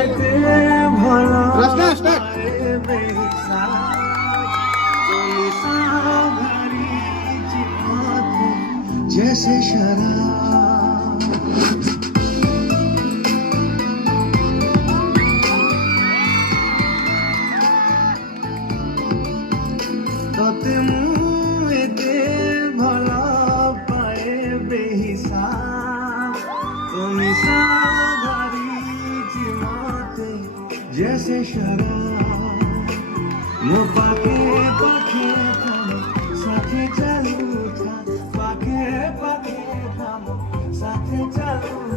এতে ভলা जैसे शराब तोते मुँह दे भला पाए बेहिसाब तुम साधारी जिमाते जैसे शराब मो पाके पाके साथे चालू था पाके पाके साथे चालू